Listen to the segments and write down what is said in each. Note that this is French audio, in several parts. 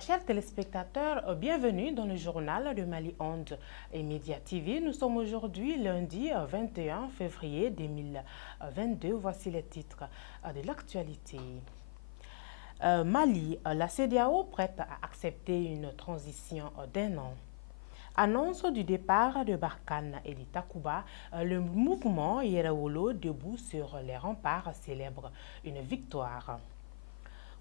Chers téléspectateurs, bienvenue dans le journal de Mali Onde et Média TV. Nous sommes aujourd'hui lundi 21 février 2022. Voici les titres de l'actualité. Mali, la CEDEAO prête à accepter une transition d'1 an. Annonce du départ de Barkhane et de Takuba, le mouvement Yerawolo debout sur les remparts célèbre une victoire.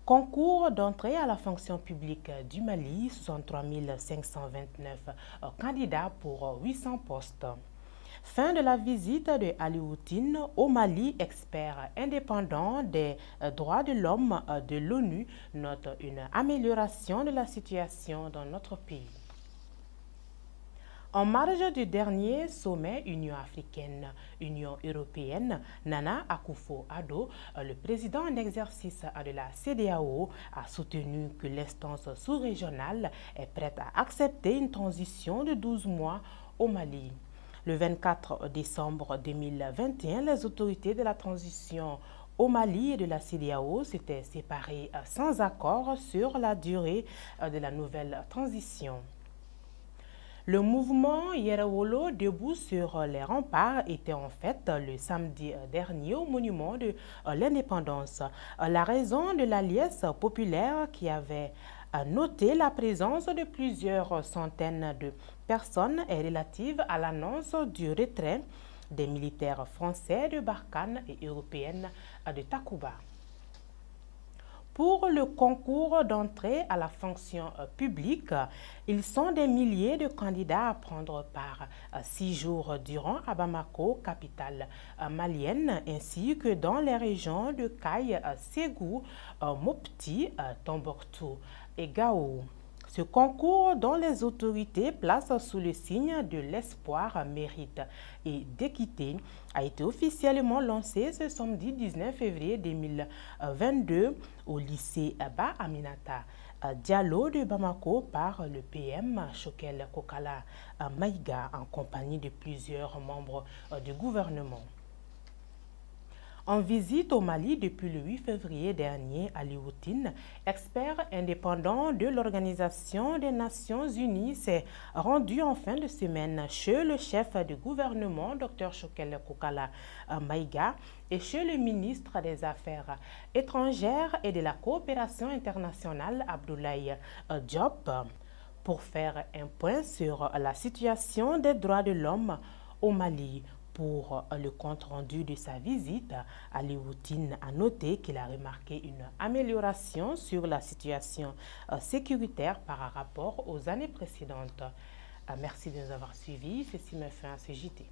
Concours d'entrée à la fonction publique du Mali, 63 529 candidats pour 800 postes. Fin de la visite de Alioune au Mali, expert indépendant des droits de l'homme de l'ONU note une amélioration de la situation dans notre pays. En marge du dernier sommet Union africaine-Union européenne, Nana Akufo-Addo, le président en exercice de la CEDEAO, a soutenu que l'instance sous-régionale est prête à accepter une transition de 12 mois au Mali. Le 24 décembre 2021, les autorités de la transition au Mali et de la CEDEAO s'étaient séparées sans accord sur la durée de la nouvelle transition. Le mouvement Yerawolo debout sur les remparts était en fait le samedi dernier au monument de l'indépendance. La raison de l'alliance populaire qui avait noté la présence de plusieurs centaines de personnes est relative à l'annonce du retrait des militaires français de Barkhane et européennes de Takuba. Pour le concours d'entrée à la fonction publique, ils sont des milliers de candidats à prendre part 6 jours durant à Bamako, capitale malienne, ainsi que dans les régions de Kayes, Ségou, Mopti, Tombouctou et Gao. Ce concours, dont les autorités placent sous le signe de l'espoir, mérite et d'équité, a été officiellement lancé ce samedi 19 février 2022 au lycée Ba Aminata Diallo de Bamako par le PM Choquel Kokala Maïga en compagnie de plusieurs membres du gouvernement. En visite au Mali depuis le 8 février dernier, Alioune, expert indépendant de l'Organisation des Nations Unies, s'est rendu en fin de semaine chez le chef du gouvernement, Dr Choquel Kokala Maïga, et chez le ministre des Affaires étrangères et de la coopération internationale, Abdoulaye Diop, pour faire un point sur la situation des droits de l'homme au Mali. Pour le compte-rendu de sa visite, Alioune a noté qu'il a remarqué une amélioration sur la situation sécuritaire par rapport aux années précédentes. Merci de nous avoir suivis. Ceci me fait un CJT.